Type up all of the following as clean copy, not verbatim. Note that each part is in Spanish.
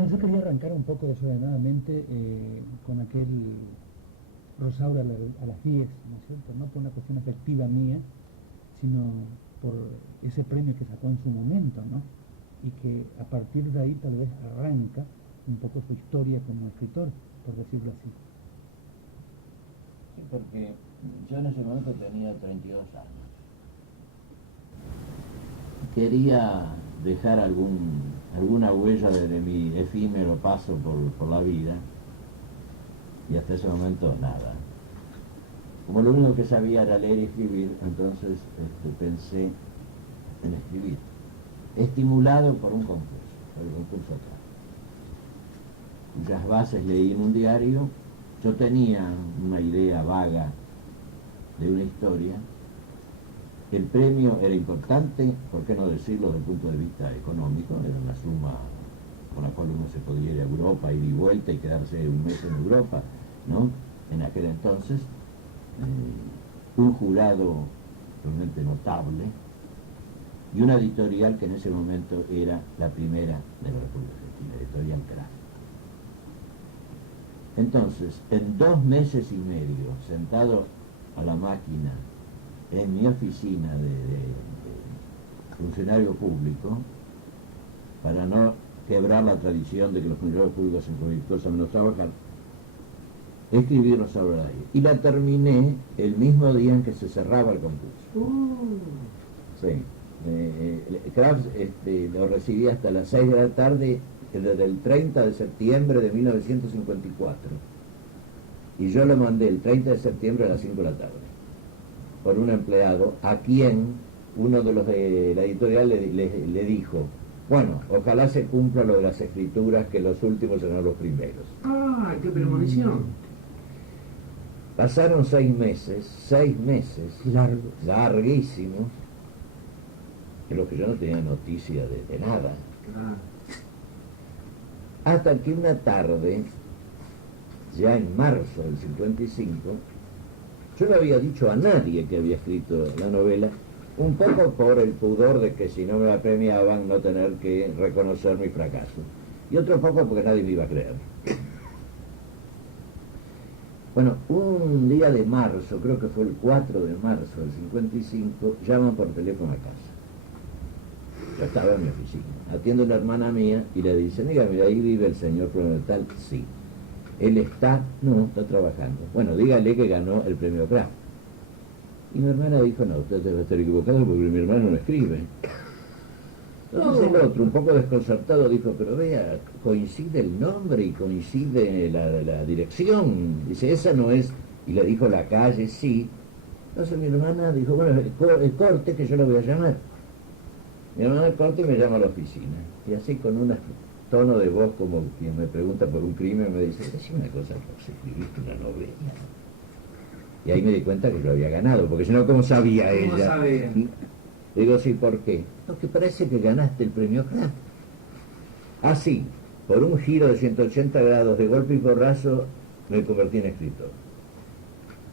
Bueno, yo quería arrancar un poco desordenadamente con aquel Rosaura a las 10, ¿no es cierto? No por una cuestión afectiva mía, sino por ese premio que sacó en su momento, ¿no? Y que a partir de ahí tal vez arranca un poco su historia como escritor, por decirlo así. Sí, porque yo en ese momento tenía 32 años. Quería dejar alguna huella de mi efímero paso por la vida, y hasta ese momento nada. Como lo único que sabía era leer y escribir, entonces pensé en escribir, estimulado por un concurso, el concurso acá, cuyas bases leí en un diario. Yo tenía una idea vaga de una historia. El premio era importante, ¿por qué no decirlo desde el punto de vista económico? Era una suma con la cual uno se podía ir a Europa, ir y vuelta y quedarse un mes en Europa, ¿no? En aquel entonces, un jurado realmente notable y una editorial que en ese momento era la primera de la República Argentina, Editorial Kraft. Entonces, en 2 meses y medio, sentado a la máquina en mi oficina de funcionario público, para no quebrar la tradición de que los funcionarios públicos en cualquier cosa menos trabajar, escribí Rosario al aire. Y la terminé el mismo día en que se cerraba el concurso. Sí. Kraft lo recibí hasta las 6 de la tarde, desde el 30 de septiembre de 1954. Y yo lo mandé el 30 de septiembre a las 5 de la tarde, por un empleado, a quien uno de los de la editorial le dijo: bueno, ojalá se cumpla lo de las escrituras, que los últimos serán los primeros. ¡Ah, qué premonición! Pasaron 6 meses, larguísimos, en los que yo no tenía noticia de nada. Hasta que una tarde, ya en marzo del 55, yo no había dicho a nadie que había escrito la novela, un poco por el pudor de que si no me la premiaban no tener que reconocer mi fracaso, y otro poco porque nadie me iba a creer. Bueno, un día de marzo, creo que fue el 4 de marzo del 55, llaman por teléfono a casa. Yo estaba en mi oficina, atiendo a una hermana mía y le dice: mira, ahí vive el señor Pronotal. Sí. Él está trabajando. Bueno, dígale que ganó el premio Kraft. Y mi hermana dijo: no, usted debe estar equivocado porque mi hermano no escribe. Entonces el otro, un poco desconcertado, dijo: pero vea, coincide el nombre y coincide la dirección. Dice: esa no es. Y le dijo la calle, sí. Entonces mi hermana dijo: bueno, el corte, que yo lo voy a llamar. Mi hermana corte y me llama a la oficina. Y así, con un tono de voz como quien me pregunta por un crimen, me dice: decime una cosa, vos escribiste una novela. Y ahí me di cuenta que lo había ganado, porque si no, ¿cómo sabía ella? ¿Cómo sabía? Digo: sí, ¿por qué? No, que parece que ganaste el premio Kraft. Así, por un giro de 180 grados, de golpe y porrazo, me convertí en escritor.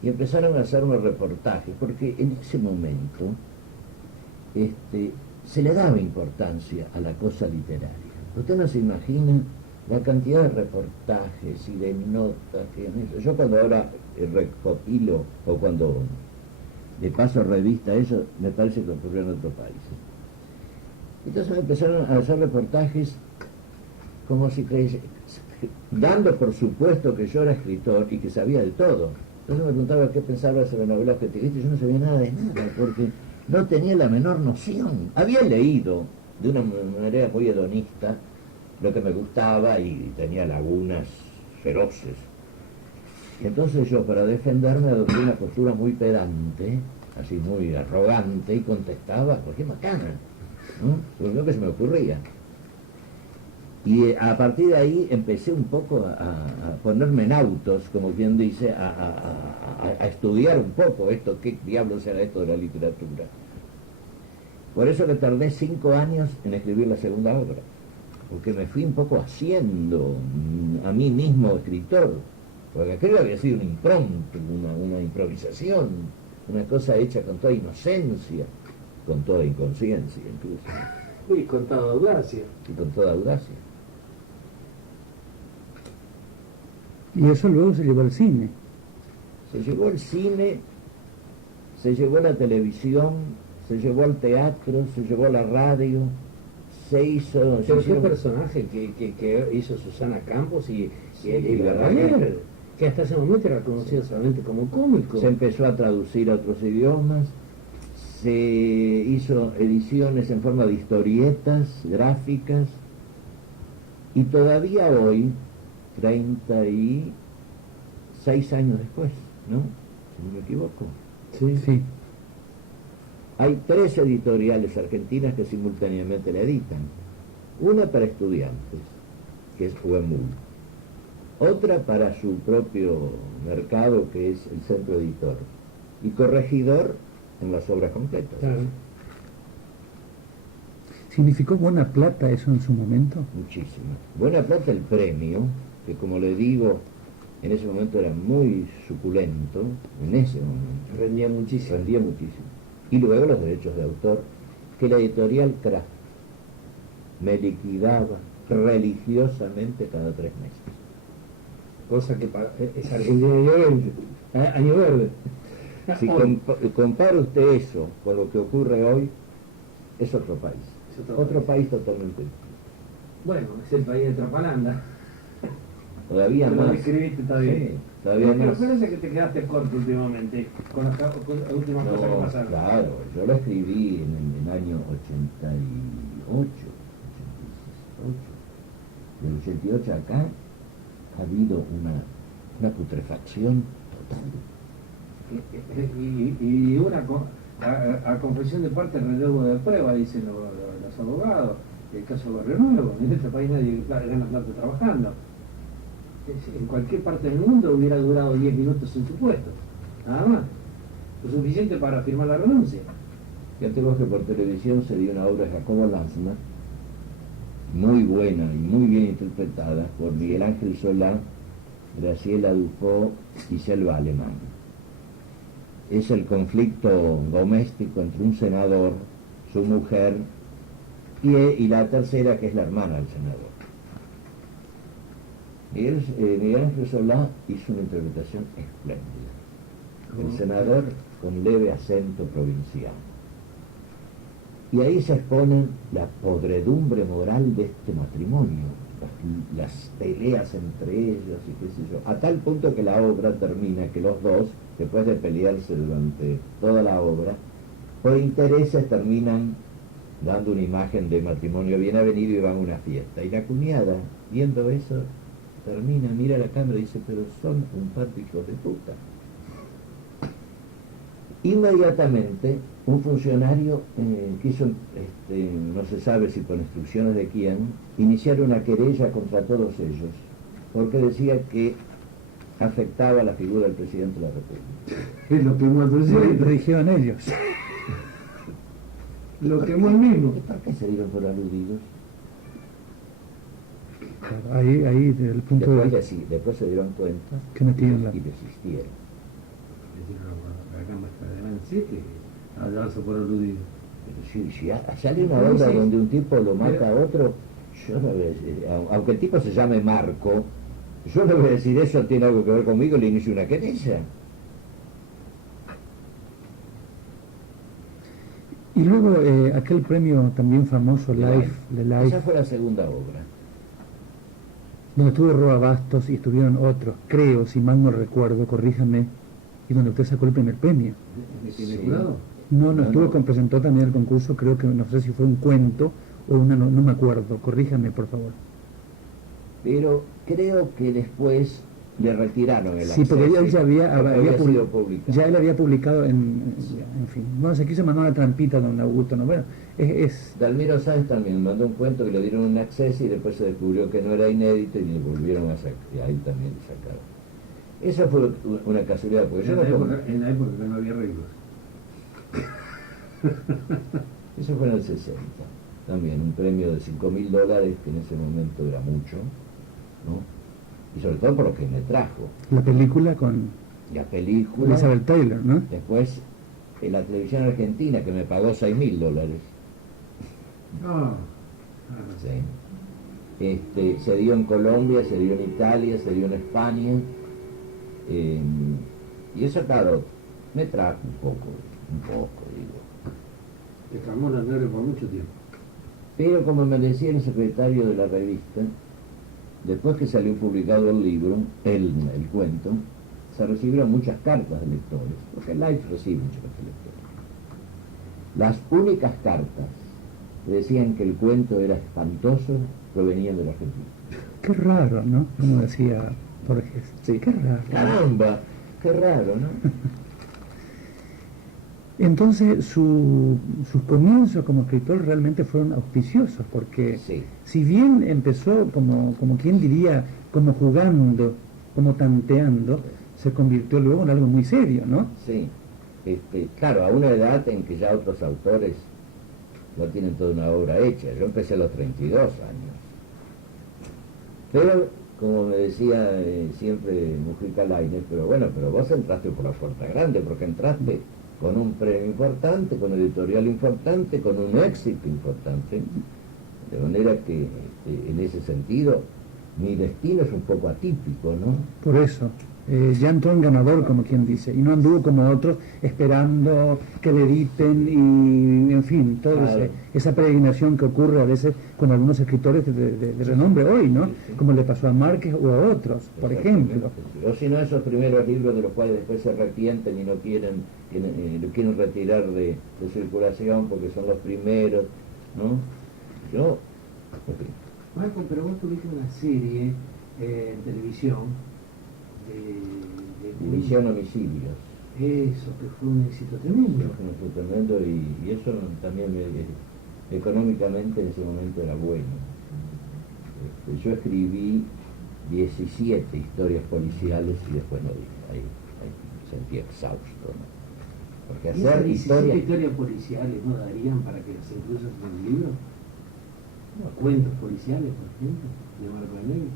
Y empezaron a hacerme reportajes, porque en ese momento se le daba importancia a la cosa literaria. Usted no se imagina la cantidad de reportajes y de notas que... Yo cuando ahora recopilo, o cuando le paso revista a eso, me parece que ocurrió en otros países. Entonces me empezaron a hacer reportajes como si dando por supuesto que yo era escritor y que sabía de todo. Entonces me preguntaba qué pensaba sobre novelas que te dijiste. Yo no sabía nada de nada, porque no tenía la menor noción. Había leído de una manera muy hedonista lo que me gustaba y tenía lagunas feroces. Entonces yo, para defenderme, adopté una postura muy pedante, así muy arrogante, y contestaba cualquier macana, ¿no? Lo que se me ocurría. Y a partir de ahí empecé un poco a ponerme en autos, como quien dice, a estudiar un poco esto, qué diablos era esto de la literatura. Por eso que tardé 5 años en escribir la segunda obra, porque me fui un poco haciendo a mí mismo escritor, porque aquello había sido un impronto, una improvisación, una cosa hecha con toda inocencia, con toda inconsciencia incluso. Y con toda audacia. Y con toda audacia. Y eso luego se llevó al cine. Se llevó al cine, se llevó a la televisión, se llevó al teatro, se llevó a la radio, se hizo... Pero se qué hicieron- personaje que hizo Susana Campos y verdad. Verdaguer, que hasta ese momento era conocido solamente como cómico. Se empezó a traducir a otros idiomas, se hizo ediciones en forma de historietas gráficas, y todavía hoy, 36 años después, ¿no? Si no me equivoco, Sí. hay 3 editoriales argentinas que simultáneamente la editan. Una para estudiantes, que es Huemul. Otra para su propio mercado, que es el Centro Editor. Y Corregidor en las obras completas. Claro. ¿Significó buena plata eso en su momento? Muchísimo. Buena plata el premio, que como le digo, en ese momento era muy suculento, en ese momento. Rendía muchísimo. Rendía muchísimo. Y luego los derechos de autor, que la editorial Kraft me liquidaba religiosamente cada 3 meses. Cosa que es Argentina año 20, año verde. Si compara usted eso con lo que ocurre hoy, es otro país. Es otro Otro país totalmente distinto. Bueno, es el país de Trapalanda. Todavía Lo más. describiste, está bien. Sí, todavía Pero más. parece que te quedaste corto últimamente con las últimas cosas que No, pasaron. claro, yo lo escribí en el año 88. Del 88 acá ha habido una putrefacción total. Y una a confesión de parte relevo de prueba, dicen los abogados, el caso Barrio Nuevo. En este país nadie gana plata trabajando. En cualquier parte del mundo hubiera durado 10 minutos en su puesto, nada más. Lo suficiente para firmar la renuncia. Fíjate vos que por televisión se dio una obra de Jacobo Lanzmann, muy buena y muy bien interpretada por Miguel Ángel Solá, Graciela Dupont y Selva Alemán. Es el conflicto doméstico entre un senador, su mujer y la tercera, que es la hermana del senador. Miguel Ángel Solá hizo una interpretación espléndida. El senador con leve acento provincial. Y ahí se expone la podredumbre moral de este matrimonio, las peleas entre ellos y qué sé yo, a tal punto que la obra termina que los dos, después de pelearse durante toda la obra, por intereses terminan dando una imagen de matrimonio bien avenido y van a una fiesta. Y la cuñada, viendo eso, termina, mira a la cámara y dice, pero son un par de hijos de puta. Inmediatamente un funcionario quiso, no se sabe si por instrucciones de quién, iniciar una querella contra todos ellos, porque decía que afectaba la figura del presidente de la República. Es lo quemó el Lo presidente. dijeron ellos. Lo quemó el mismo. ¿Y por qué se dieron por aludidos? Claro, ahí desde el punto de vista Después se dieron cuenta que metían la... y desistieron. Acá en 7, a darse por aludido. Pero si sale una obra donde un tipo lo mata a otro, yo no voy a decir, aunque el tipo se llame Marco, yo no voy a decir eso tiene algo que ver conmigo, le inicio una querella. Y luego aquel premio también famoso, Life, de Esa Life, fue la segunda obra. donde estuvo Roa Bastos y estuvieron otros, creo, si mal no recuerdo, corríjame, y donde usted sacó el primer premio. ¿De Sí. jurado? No, No, estuvo, no. presentó también el concurso, creo que, no sé si fue un cuento o una, no me acuerdo, corríjame por favor. Pero creo que después le retiraron el Sí, acceso. porque él ya había sido publicado. ya él había publicado en fin, bueno, se quiso mandar una trampita a don Augusto, ¿no? Bueno, es Dalmiro Sáenz también mandó un cuento que le dieron un acceso y después se descubrió que no era inédito y le volvieron a sacar, y ahí también le sacaron. Esa fue una casualidad, porque yo En no la con- época que no había arreglos. Eso fue en el 60. También un premio de $5.000, que en ese momento era mucho, ¿no? Y sobre todo por lo que me trajo. la película con La película, Elizabeth Taylor, ¿no? después en la televisión argentina, que me pagó $6.000. Ah, Sí. Se dio en Colombia, se dio en Italia, se dio en España, Y eso, claro, me trajo un poco, digo. Te calmó la nervios por mucho tiempo. Pero como me decía el secretario de la revista, después que salió publicado el libro, el cuento, se recibieron muchas cartas de lectores, porque Life recibe muchas cartas de lectores. Las únicas cartas que decían que el cuento era espantoso provenían de la Argentina. Qué raro, ¿no? Como decía Borges. Sí. Qué raro. Caramba, qué raro, ¿no? Entonces sus comienzos como escritor realmente fueron auspiciosos, porque Sí. si bien empezó como quien diría, como jugando, como tanteando, se convirtió luego en algo muy serio, ¿no? Sí. Claro, a una edad en que ya otros autores no tienen toda una obra hecha. Yo empecé a los 32 años. Pero, como me decía siempre Mujica Lainez, pero vos entraste por la puerta grande, porque entraste con un premio importante, con editorial importante, con un éxito importante. De manera que, en ese sentido, mi destino es un poco atípico, ¿no? Por eso, ya entró en ganador, como quien dice, y no anduvo como otros esperando que le editen y, en fin, toda Claro. esa peregrinación que ocurre a veces con algunos escritores de renombre hoy, ¿no? Sí, sí. Como le pasó a Márquez o a otros, por ejemplo. O si no, esos primeros libros de los cuales después se arrepienten y no quieren, lo quieren retirar de circulación porque son los primeros, ¿no? Yo, en fin. Marco, pero vos tuviste una serie en televisión de División Homicidios. Eso, que fue un éxito tremendo. Fue tremendo y eso también económicamente en ese momento era bueno. Yo escribí 17 historias policiales y después no dije, ahí me sentí exhausto, ¿no? Porque ¿Y esas hacer 17 historias... historias policiales no darían para que las incluyas en un libro? Cuentos policiales, por ejemplo, de Marco Negri.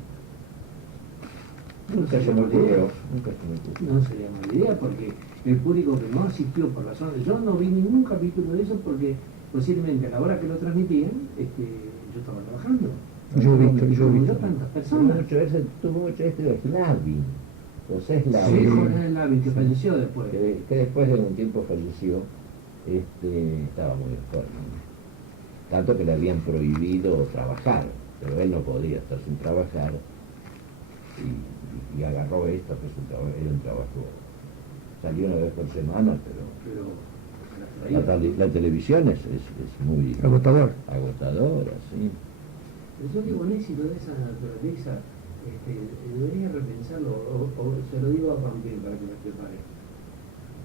Nunca se me ocurrió. No sería mala idea porque el público que no asistió por razones... Yo no vi ningún capítulo de eso porque posiblemente a la hora que lo transmitían, yo estaba trabajando. Yo he visto. Tantas personas. Tuvo mucho éxito Slavin. José Sí, Slavin, Jorge Lavin, que falleció después. que después de un tiempo falleció, estaba muy enfermo. Tanto que le habían prohibido trabajar, pero él no podía estar sin trabajar. Y agarró esto, que era un trabajo, salió una vez por semana, pero la televisión es muy Agotador. agotadora, sí. Pero yo digo, un éxito de esa naturaleza, debería repensarlo, o se lo digo a Pampín para que me prepare.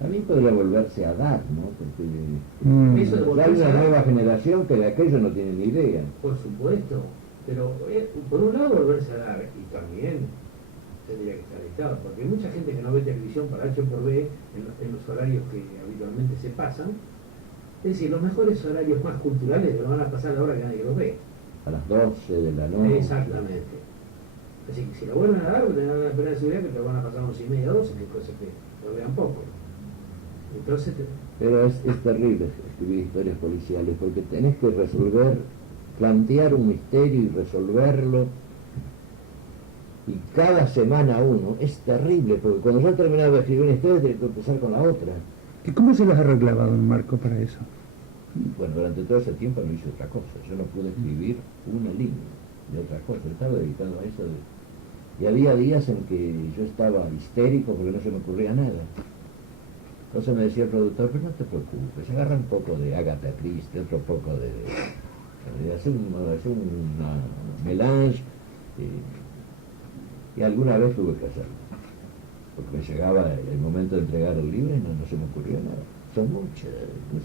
También podría volverse a dar, ¿no? Porque Eso de hay volverse una a dar, nueva generación que de aquello no tiene ni idea. por supuesto, pero por un lado volverse a dar, y también tendría que estar editado, porque hay mucha gente que no ve televisión para H por B en los horarios que habitualmente se pasan. Es decir, los mejores horarios más culturales lo van a pasar a la hora que nadie los ve. A las 12 de la noche. Exactamente. Así que si lo vuelven a dar, tendrán la esperanza de seguridad que te lo van a pasar a 11:30, 12, que cosa que lo vean poco. Entonces, Pero es terrible escribir historias policiales porque tenés que plantear un misterio y resolverlo. Y cada semana uno, es terrible, porque cuando yo terminaba de escribir una historia tenía que empezar con la otra. ¿Y cómo se las arreglaba, don Marco, para eso? Bueno, durante todo ese tiempo no hice otra cosa, yo no pude escribir una línea de otra cosa, yo estaba dedicado a eso. Y había días en que yo estaba histérico porque no se me ocurría nada. Entonces me decía el productor, pero no te preocupes, agarra un poco de Agatha Christie, otro poco de hacer una melange, y alguna vez tuve que hacerlo, porque me llegaba el momento de entregar el libro y no se me ocurrió nada. Son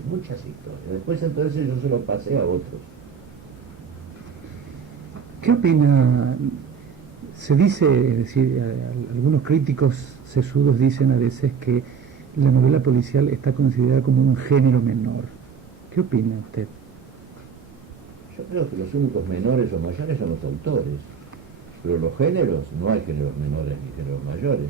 muchas historias. Después entonces yo se lo pasé a otros. ¿Qué opina? Se dice, es decir, algunos críticos sesudos dicen a veces que la novela policial está considerada como un género menor. ¿Qué opina usted? Yo creo que los únicos menores o mayores son los autores, pero los géneros, no hay géneros menores ni géneros mayores.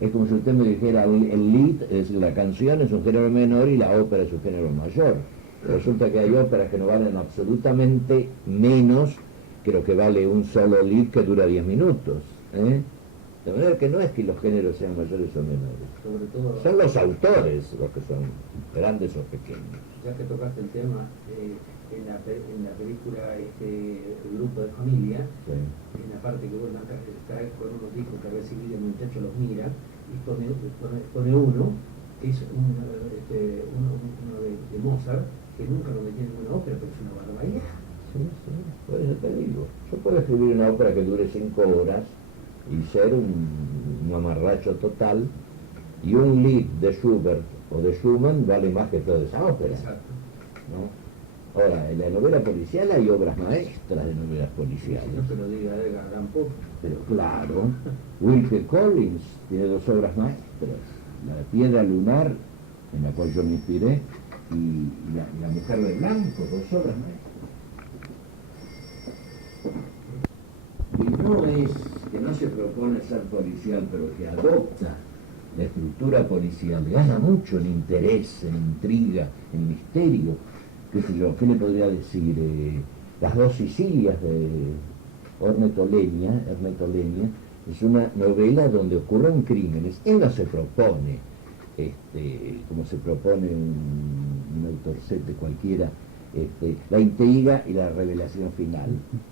Es como si usted me dijera, el lead, es decir, la canción es un género menor y la ópera es un género mayor. Resulta que hay óperas que no valen absolutamente menos que lo que vale un solo lead que dura 10 minutos. De manera que no es que los géneros sean mayores o menores. Sobre todo, Son los autores los que son grandes o pequeños. ya que tocaste el tema, en la película El grupo de familia, Sí. en la parte que bueno, cae con unos hijos que recibe el muchacho los mira y pone uno, que es uno de Mozart, que nunca lo metí en ninguna ópera, pero es una barbaridad. Sí, sí, por eso te digo. Yo puedo escribir una ópera que dure 5 horas y ser un mamarracho total, y un lied de Schubert o de Schumann vale más que toda esa ópera, Exacto. ¿no? Ahora, en la novela policial hay obras maestras de novelas policiales. No se lo diga a Edgar Allan Poe. Pero claro, Wilkie Collins tiene 2 obras maestras: La piedra lunar, en la cual yo me inspiré, y la mujer de blanco, 2 obras maestras. Y no es que no se propone ser policial, pero que adopta la estructura policial, gana mucho en interés, en intriga, en misterio. Qué sé yo, ¿qué le podría decir? Las 2 Sicilias de Ernesto Leña es una novela donde ocurren crímenes. Él no se propone, como se propone un autorcete cualquiera, la intriga y la revelación final.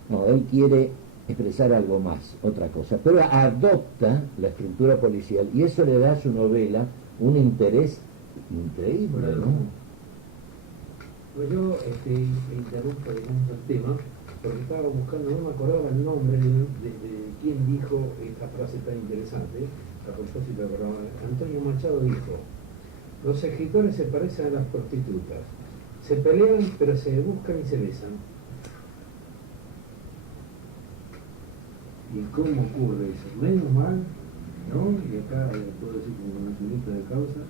No, él quiere expresar algo más, otra cosa, pero adopta la estructura policial y eso le da a su novela un interés increíble, ¿no? Pues yo interrumpo, digamos, el tema, porque estaba buscando, no me acordaba el nombre de quién dijo esta frase tan interesante, a propósito de Antonio Machado dijo: los escritores se parecen a las prostitutas, se pelean pero se buscan y se besan. ¿Y cómo ocurre eso? Menos mal, ¿no? Y acá puedo decir con conocimiento de causa,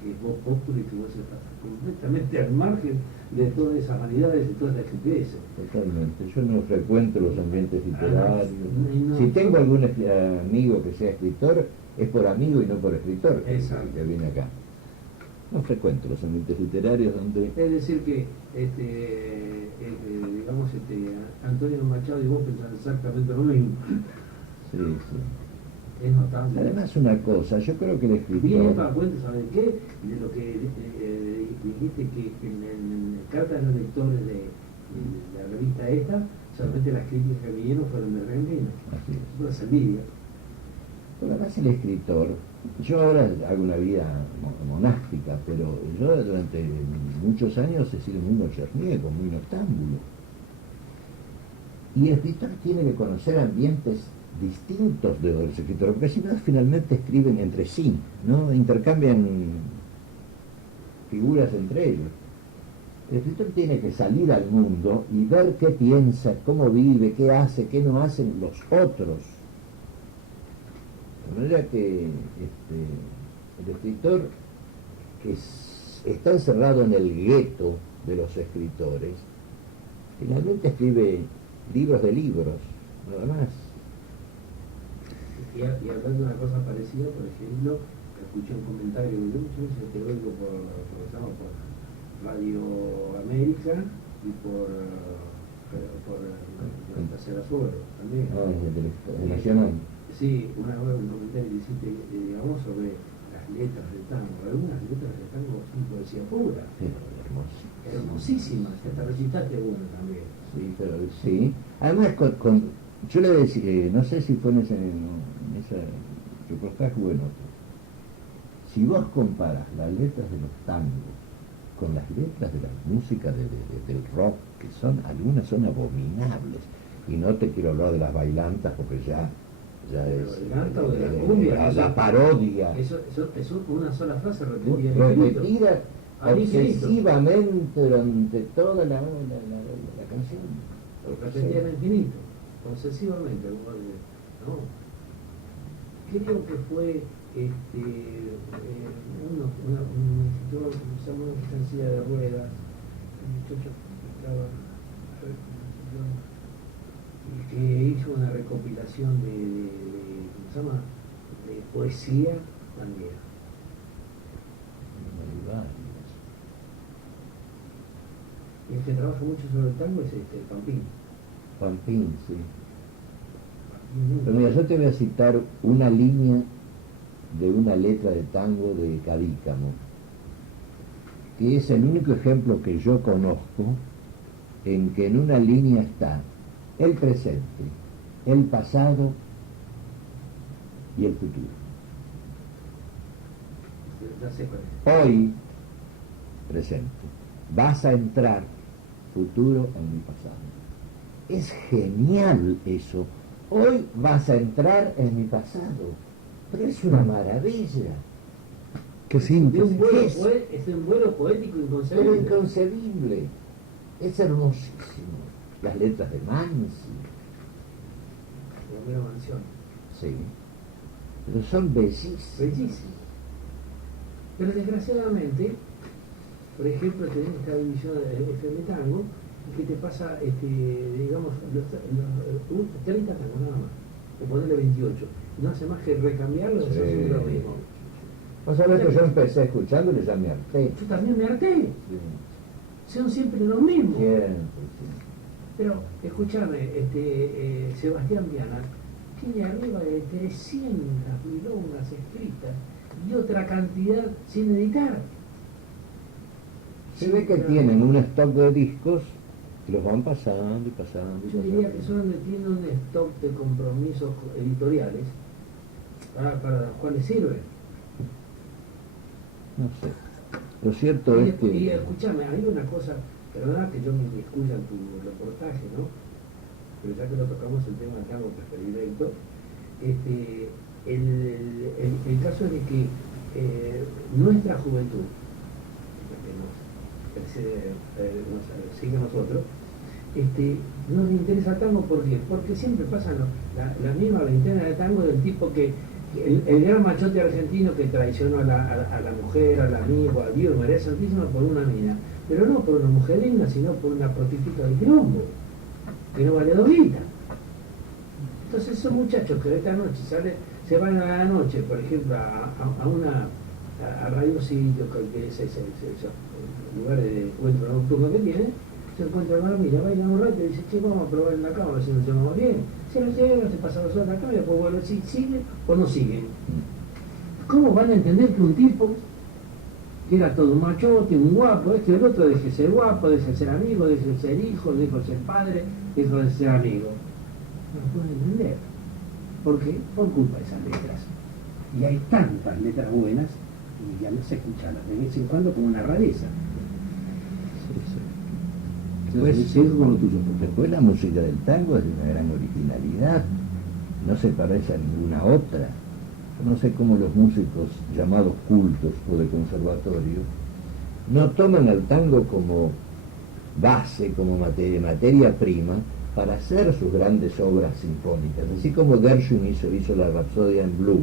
que es vos populi, que vos estás completamente al margen de todas esas vanidades y todas las estupideces. Totalmente. Yo no frecuento los ambientes literarios. No, Si tengo algún amigo que sea escritor, es por amigo y no por escritor Exacto. que viene acá. No frecuento los ambientes literarios donde... Es decir que, digamos, Antonio Machado y vos pensás exactamente lo mismo. Sí, sí. Es notable. Además, una cosa, yo creo que el Bien, escritor... para cuenta, ¿saben qué? De lo que dijiste que en cartas de los lectores de la revista esta, solamente las críticas que vinieron fueron de Argentina. Así es. Todas envidia. Pero además el escritor, yo ahora hago una vida monástica, pero yo durante muchos años he sido muy nocherniego, muy noctámbulo. Y el escritor tiene que conocer ambientes distintos de los escritores, porque si no finalmente escriben entre sí, ¿no? Intercambian figuras entre ellos. El escritor tiene que salir al mundo y ver qué piensa, cómo vive, qué hace, qué no hacen los otros. De manera que el escritor que está encerrado en el gueto de los escritores, finalmente escribe libros de libros, nada más. Y hablando de una cosa parecida, por ejemplo, escuché un comentario de muchos veces que oigo por Radio América y por la Tercera Suero también. Ah, de Nacional. Sí, un comentario que hiciste, digamos, sobre las letras del tango. Algunas letras del tango son poesía pura. Sí, hermoso. Hermosísimas, que hasta recitaste uno también. Sí, pero sí. Además, yo le decía, no sé si fue en ese reportaje o en otro. Si vos comparas las letras de los tangos con las letras de la música del rock, que algunas son abominables, y no te quiero hablar de las bailantas porque ya es la parodia. Eso una sola frase repetida obsesivamente durante toda la canción. Repetida al infinito, obsesivamente, ¿no? Creo que fue un escritor que se llama en silla de ruedas, un muchacho que hizo una recopilación de ¿cómo se llama? De poesía tanguera. Y el que trabaja mucho sobre el tango es Pampín. Pampín, sí. Pero mira, yo te voy a citar una línea de una letra de tango de Cadícamo, que es el único ejemplo que yo conozco en que en una línea está el presente, el pasado y el futuro. No sé cuál es. Hoy, presente, vas a entrar, futuro en mi pasado. Es genial eso. Hoy vas a entrar en mi pasado. Pero es una maravilla. Qué Es síntesis. un vuelo, Es- es un vuelo poético Pero inconcebible. inconcebible. Es hermosísimo. Las letras de Mansi, Romero Mansión. sí. Pero son bellísimas. Bellísimo. Pero desgraciadamente, por ejemplo, tenés esta división de FM tango, y que te pasa, digamos, 30 tangos nada más, o ponerle 28. No hace más que recambiarlo y hacer Sí. lo mismo. Vos sabés que yo empecé escuchándole y ya me harté. Yo también me harté, Sí. son siempre los mismos. Siempre, Pero, escúchame, Sebastián Viana tiene arriba de 300 milongas escritas y otra cantidad sin editar. sí. Se ve que tienen un stock de discos y los van pasando y pasando y Yo diría pasando. que son donde tienen un stock de compromisos editoriales para los cuales sirve. No sé. Lo cierto es Y que... escúchame, hay una cosa, perdona que yo me inmiscuya en tu reportaje, ¿no? Pero ya que lo tocamos el tema del tango predilecto, el caso es de que nuestra juventud, la que nos precede, nos sigue a nosotros, nos interesa el tango. ¿Por qué? Porque siempre pasan la misma veintena de tango del tipo que el gran machote argentino que traicionó a la mujer, al amigo, a Dios, María Santísima por una mina, pero no por una mujer digna, sino por una prostituta de quilombo, que no vale 2 guitas. Entonces esos muchachos que esta noche se van a la noche, por ejemplo, a Radio Sitio, que es ese lugar de encuentro nocturno que tiene, se encuentra con la mina, bailan un rato y dice, che, vamos a probar en la cama, a ver si nos llevamos bien. Se lo llevan, se pasan las horas en la cama y después vuelven, si siguen o no siguen. ¿Cómo van a entender que un tipo que era todo un machote, un guapo, el otro deje de ser guapo, deje de ser amigo, deje de ser hijo, deje de ser padre, deje de ser amigo? No lo pueden entender. ¿Por qué? Por culpa de esas letras. Y hay tantas letras buenas y ya no se escuchan de vez en cuando como una rareza. Pues Entonces, eso con lo tuyo. después la música del tango es de una gran originalidad, no se parece a ninguna otra. Yo no sé cómo los músicos llamados cultos o de conservatorio no toman al tango como base, como materia prima para hacer sus grandes obras sinfónicas, así como Gershwin hizo la Rapsodia en Blue,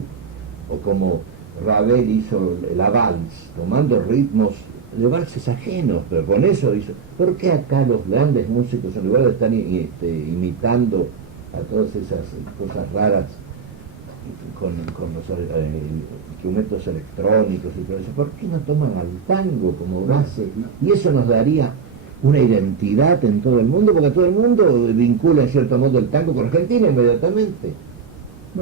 o como Ravel hizo la Vals, tomando ritmos de valses ajenos, pero con eso hizo. ¿Por qué acá los grandes músicos, en lugar de estar imitando a todas esas cosas raras con los instrumentos electrónicos y todo eso, por qué no toman al tango como base? Y eso nos daría una identidad en todo el mundo, porque todo el mundo vincula en cierto modo el tango con Argentina inmediatamente.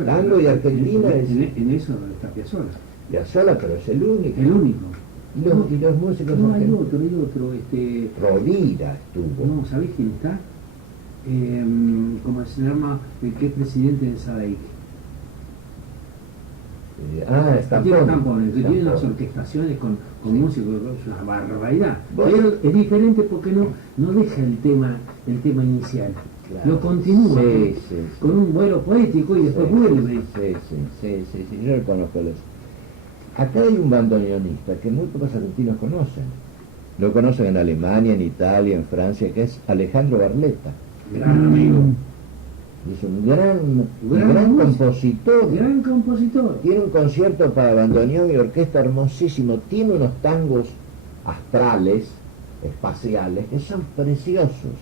Tango y Argentina en eso está Piazzolla. Piazzolla, pero es el único. El único. Y los músicos No, hay argentinos. otro, Rovira estuvo. no, ¿sabés quién está? ¿Cómo se llama? El que es presidente de SADEIC. Stampone. Que tiene unas orquestaciones con músicos, es una barbaridad. Bueno. Pero es diferente porque no deja el tema inicial. Claro. Lo continúa Sí, sí, con un vuelo poético y después vuelve. Sí, yo lo conozco. Acá hay un bandoneonista que muy pocos argentinos conocen. Lo conocen en Alemania, en Italia, en Francia, que es Alejandro Barletta. Gran amigo. Es un gran músico. compositor. Gran compositor. Tiene un concierto para bandoneón y orquesta hermosísimo. Tiene unos tangos astrales, espaciales, que son preciosos.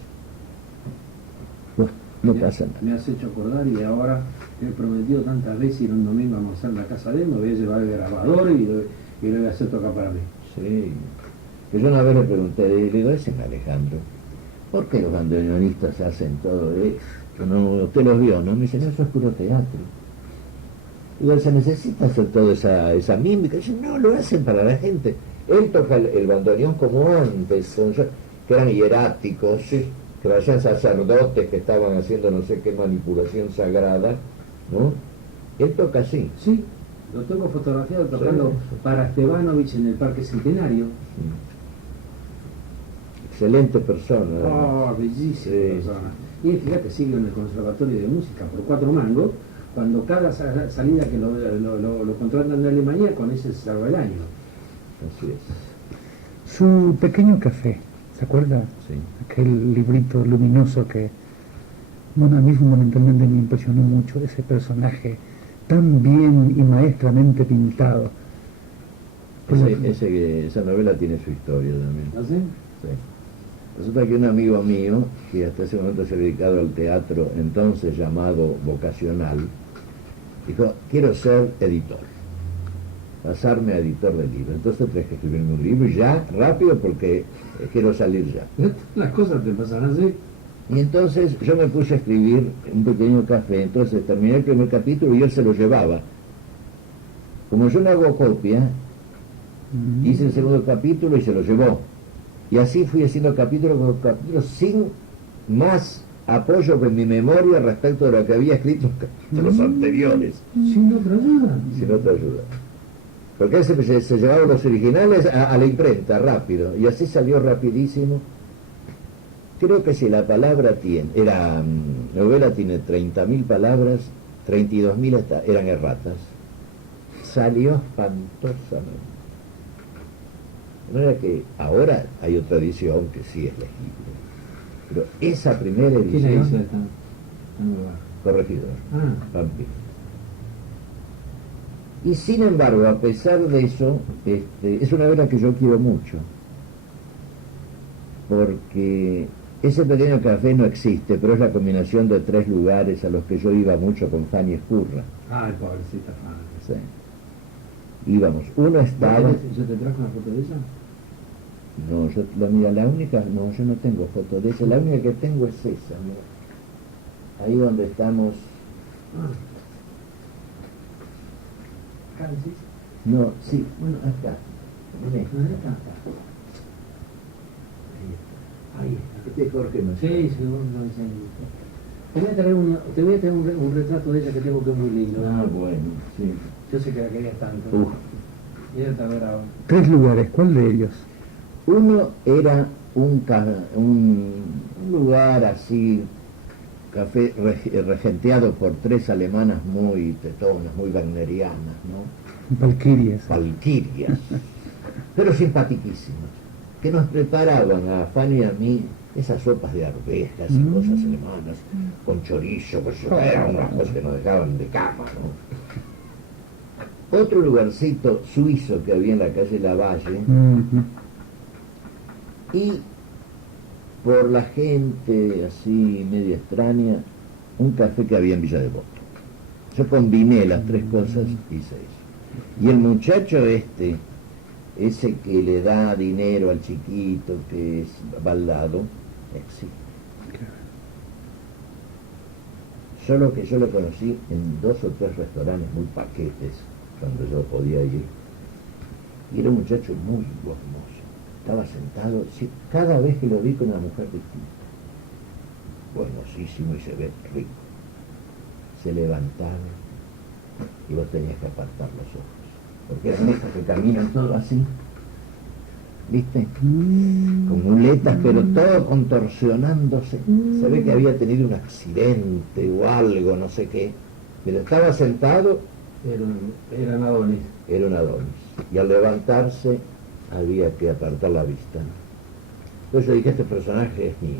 Bueno, no pasa nada. Me has hecho acordar y ahora te he prometido tantas veces ir un domingo a almorzar en la casa de él, me voy a llevar el grabador y lo voy a hacer tocar para mí. Sí. Que yo una vez le pregunté, le digo, ese es Alejandro, ¿por qué los bandoneonistas hacen todo no, usted los vio, ¿no? Me dice, no, eso es puro teatro. Digo, se necesita hacer toda esa mímica. Dice, no, lo hacen para la gente. Él toca el bandoneón como antes, que eran hieráticos, Sí. que vayan sacerdotes que estaban haciendo no sé qué manipulación sagrada, ¿no? Él toca así. Sí, lo tengo fotografiado tocando para Estebanovich en el Parque Centenario. Excelente persona. Oh, bellísima Sí. persona. Y fíjate, sigue en el Conservatorio de Música por 4 mangos, cuando cada salida que lo contratan de Alemania, con ese se salva el año. Así es. Su pequeño café, ¿se acuerda? Sí. Aquel librito luminoso que, bueno, a mí fundamentalmente me impresionó mucho, ese personaje tan bien y maestramente pintado. Esa novela tiene su historia también. ¿No sé? Sí. Resulta que un amigo mío, que hasta ese momento se ha dedicado al teatro, entonces llamado vocacional, dijo, quiero ser editor, pasarme a editor de libros. Entonces tenés que escribirme un libro y ya, rápido, porque quiero salir ya. Las cosas te pasan así. Y entonces yo me puse a escribir un pequeño café, entonces terminé el primer capítulo y él se lo llevaba. Como yo no hago copia, hice el segundo capítulo y se lo llevó. Y así fui haciendo capítulo por capítulo sin más apoyo que mi memoria respecto de lo que había escrito en los anteriores, Sin otra ayuda. sin otra ayuda. Porque él se llevaba los originales a la imprenta rápido, y así salió rapidísimo. Creo que si la palabra novela tiene 30.000 palabras, 32.000 eran erratas. Salió espantosamente. No era que ahora hay otra edición que sí es legible, pero esa primera ¿Quién la hizo edición, esta nueva? corregidor, Ah, Vampiro. Y sin embargo, a pesar de eso, es una novela que yo quiero mucho, porque ese pequeño café no existe, pero es la combinación de 3 lugares a los que yo iba mucho con Fanny Escurra. ay, pobrecita Fanny. Sí. Íbamos, uno estaba... ¿Yo te trajo una foto de ella? No, la única, no, yo no tengo foto de ella, la única que tengo es esa, mira. Ahí donde estamos, Ah. ¿Acá decís? no, sí, bueno, acá, en esta. ¿Dónde está? Ahí está. Este es Jorge Mayor. Sí, seguro no es ahí. Te voy a traer un retrato de ella que tengo que es muy lindo. Ah, bueno, sí. Yo sé que la querías tanto. Uf. Y ella está brava. 3 lugares, ¿cuál de ellos? Uno era un lugar así, café regenteado por 3 alemanas muy tetonas, muy wagnerianas, ¿no? Valquirias. Valquirias, pero simpaticísimas, que nos preparaban a Fanny y a mí esas sopas de arvejas y cosas alemanas, con chorizo, pues eran unas cosas que nos dejaban de cama, ¿no? Otro lugarcito suizo que había en la calle Lavalle, y por la gente así media extraña, un café que había en Villa Devoto. Yo combiné las 3 cosas y hice eso. Y el muchacho ese que le da dinero al chiquito, que es baldado, existe. Solo que yo lo conocí en 2 o 3 restaurantes muy paquetes, cuando yo podía ir. Y era un muchacho muy hermoso. Estaba sentado, sí, cada vez que lo vi con una mujer distinta. Buenosísimo y se ve rico. Se levantaba y vos tenías que apartar los ojos. Porque eran estos que caminan todo así. ¿Viste? Con muletas, pero todo contorsionándose. Se ve que había tenido un accidente o algo, no sé qué. Pero estaba sentado, Eran Adonis. era un Adonis. Y al levantarse había que apartar la vista. Entonces yo dije, este personaje es mío.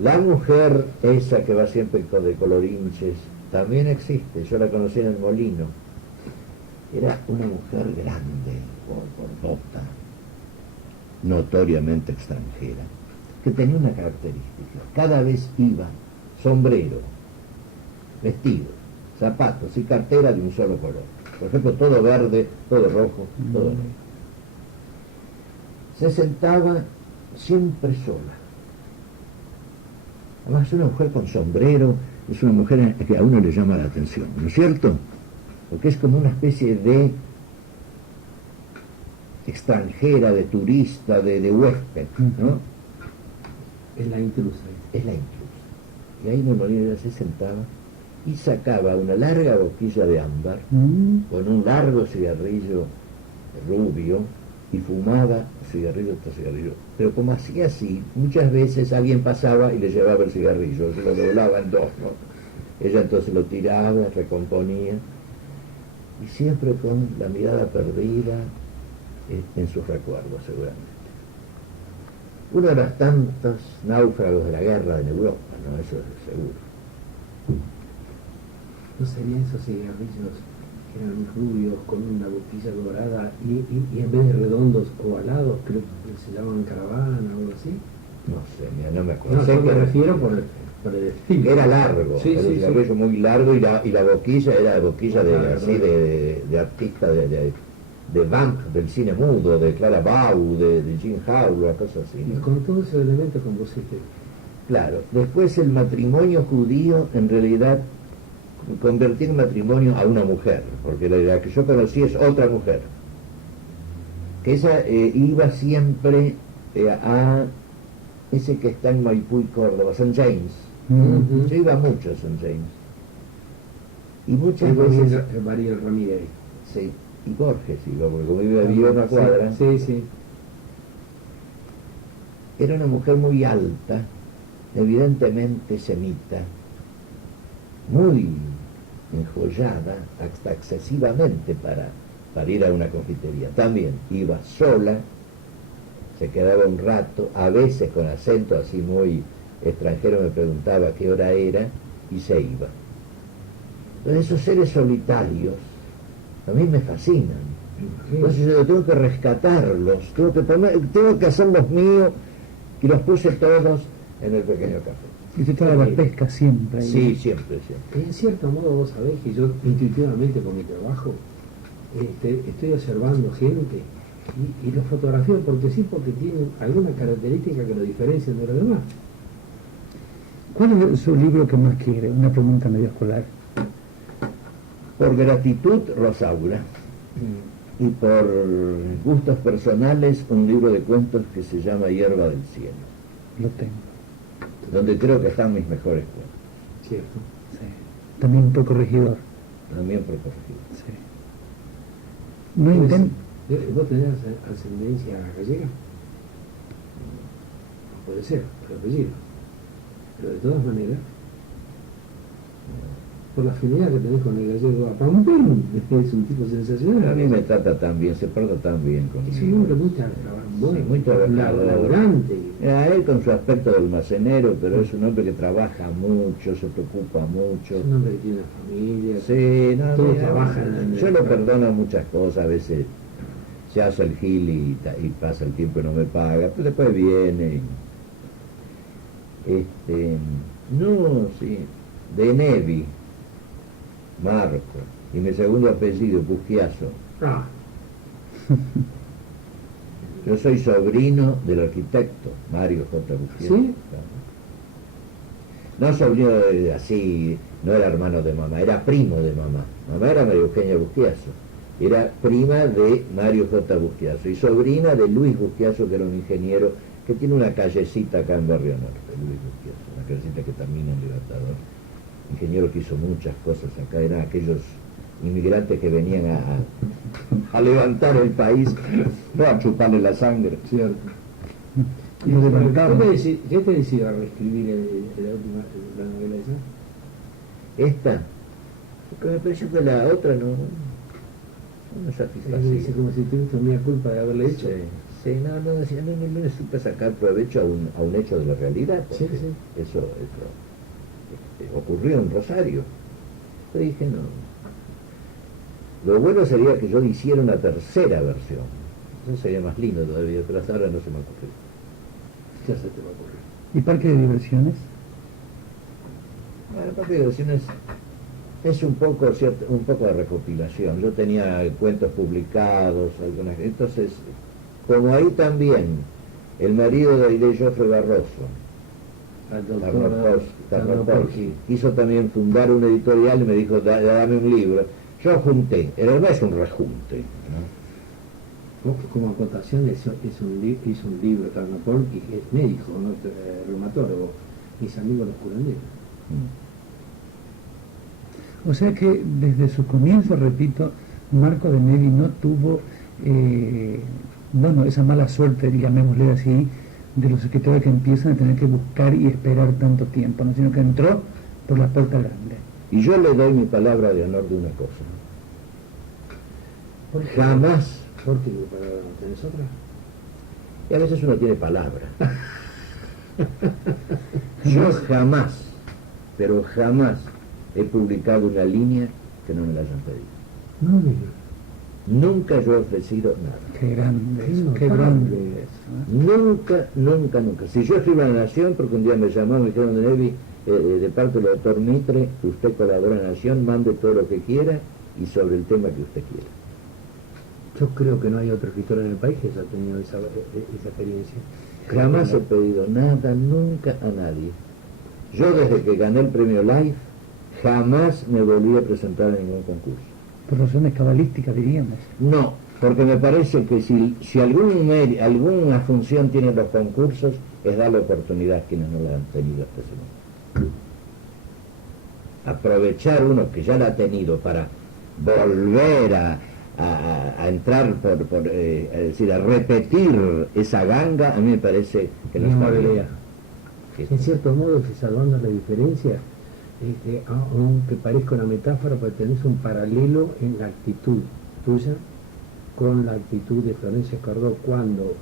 La mujer esa que va siempre de colorinches también existe. Yo la conocí en el Molino. Era una mujer grande, gordota, notoriamente extranjera, que tenía una característica. Cada vez iba sombrero, vestido, zapatos y cartera de un solo color. Por ejemplo, todo verde, todo rojo, todo negro. Se sentaba siempre sola. Además, una mujer con sombrero es una mujer que a uno le llama la atención, ¿no es cierto? Porque es como una especie de extranjera, de turista, de huésped, ¿no? Es la intrusa. Es la intrusa. Y ahí Molina se sentaba y sacaba una larga boquilla de ámbar con un largo cigarrillo rubio y fumaba cigarrillo tras cigarrillo. Pero como hacía así, muchas veces alguien pasaba y le llevaba el cigarrillo, se lo doblaba en dos, ¿no? Ella entonces lo tiraba, recomponía, y siempre con la mirada perdida en sus recuerdos, seguramente. Uno de los tantos náufragos de la guerra en Europa, ¿no? Eso es seguro. ¿No serían esos cigarrillos que eran rubios con una boquilla dorada y en vez de redondos ovalados, creo que se llamaban caravana o algo así? No sé, mira, no me acuerdo. No, sé yo que me refiero por el estilo. era largo, Sí, el sí, cigarrillo sí. muy largo y la boquilla era boquilla de artista de Bank, del cine mudo, de Clara Bow, de Jim Howard, cosas así, Y ¿no? con todos esos elementos compusiste. Claro, después el matrimonio judío en realidad convertí en matrimonio a una mujer, porque la que yo conocí es otra mujer, que esa iba siempre a ese que está en Maipú y Córdoba, St. James. Yo iba mucho a St. James. Y muchas veces... María Ramírez. Sí, y Borges iba, porque como vivía una cuadra. Sí, sí. Era una mujer muy alta, evidentemente semita, muy enjollada, hasta excesivamente para ir a una confitería. También iba sola, se quedaba un rato, a veces con acento así muy extranjero me preguntaba qué hora era y se iba. Entonces esos seres solitarios a mí me fascinan. Entonces yo tengo que rescatarlos, tengo que hacerlos míos, y los puse todos en el pequeño café. Y usted estaba la pesca siempre ahí. Sí, siempre. En cierto modo vos sabés que yo intuitivamente con mi trabajo estoy observando gente y los fotografío porque sí, porque tienen alguna característica que lo diferencian de los demás. ¿Cuál es su libro que más quiere? Una pregunta medio escolar. Por gratitud, Rosaura. Y por gustos personales, un libro de cuentos que se llama Hierba del Cielo, Lo tengo. donde creo que están mis mejores cuentos. Cierto. Sí. También un poco regidor. También por corregir. Sí. No intento. ¿Vos tenés ascendencia gallega? Puede ser, por apellido. Pero de todas maneras, por la afinidad que tenés con el gallego a Pampín, es un tipo sensacional. A mí me trata tan bien, se porta tan bien conmigo. Es un hombre muy Sí, muy trabajador. laburante. A él con su aspecto de almacenero, pero es un hombre que trabaja mucho, se preocupa mucho. Es un hombre que tiene una familia. Sí, no, Todos mira, trabajan. yo lo perdono muchas cosas, a veces se hace el gil y pasa el tiempo y no me paga, pero después viene. No, sí, de Nevi, Marco, y mi segundo apellido, Busquiazo. Ah, Yo soy sobrino del arquitecto Mario J. Busquiazo. ¿sí? No sobrino así, no era hermano de mamá, era primo de mamá. Mamá era María Eugenia Busquiazo. Era prima de Mario J. Busquiazo y sobrina de Luis Busquiazo, que era un ingeniero que tiene una callecita acá en Barrio Norte, Luis Busquiazo, una callecita que termina en Libertador. Ingeniero que hizo muchas cosas acá, eran aquellos inmigrantes que venían a levantar el país, no a chuparle la sangre. Cierto. Y lo levantaron. ¿Qué te decidió a reescribir la novela esa? Esta, porque me pareció que la otra no satisfacía. Como si tuviste mía culpa de haberle hecho. Sí, no, decía, no le supe sacar provecho a un hecho de la realidad. Sí, porque sí. Eso ocurrió en Rosario. Yo dije, no. Lo bueno sería que yo hiciera una tercera versión. Eso sería más lindo todavía, pero hasta ahora no se me ocurrió. Ya se te va a ocurrir. ¿Y parque de diversiones? Bueno, el parque de diversiones es un poco de recopilación. Yo tenía cuentos publicados, entonces, como ahí también el marido de Aide Joffre Barroso al doctor Tarnopolsky. Quiso también fundar una editorial y me dijo, dame un libro. Yo junté, no es un rejunte, ¿no? Como acotación, hizo un libro, Tarnopolsky, que es médico, ¿no? Reumatólogo. Mis amigos los curanderos. O sea que desde su comienzo, repito, Marco de Nevi no tuvo, esa mala suerte, llamémosle así, de los escritores que empiezan a tener que buscar y esperar tanto tiempo, ¿no? Sino que entró por la puerta grande. Y yo le doy mi palabra de honor de una cosa. Jamás. ¿Por qué tenés otra? Y a veces uno tiene palabra. Yo jamás, pero jamás he publicado una línea que no me la hayan pedido. No digas. Nunca yo he ofrecido nada. Qué grande eso, qué grande eso. Nunca. Si yo escribo a La Nación, porque un día me llamaron y me dijeron, de Nevi, de parte del doctor Mitre, que usted colabora en La Nación, mande todo lo que quiera y sobre el tema que usted quiera. Yo creo que no hay otro escritor en el país que haya tenido esa experiencia. Jamás he pedido nada, nunca a nadie. Yo desde que gané el premio Life, jamás me volví a presentar en ningún concurso. Por razones cabalísticas, diríamos. No, porque me parece que si alguna función tienen los concursos, es darle oportunidad a quienes no la han tenido hasta ese momento. Aprovechar uno que ya la ha tenido para volver a entrar es decir, a repetir esa ganga, a mí me parece que no está bien. En cierto modo, salvando la diferencia, aunque parezca una metáfora, pues tenés un paralelo en la actitud tuya con la actitud de Florencia Cardó cuando,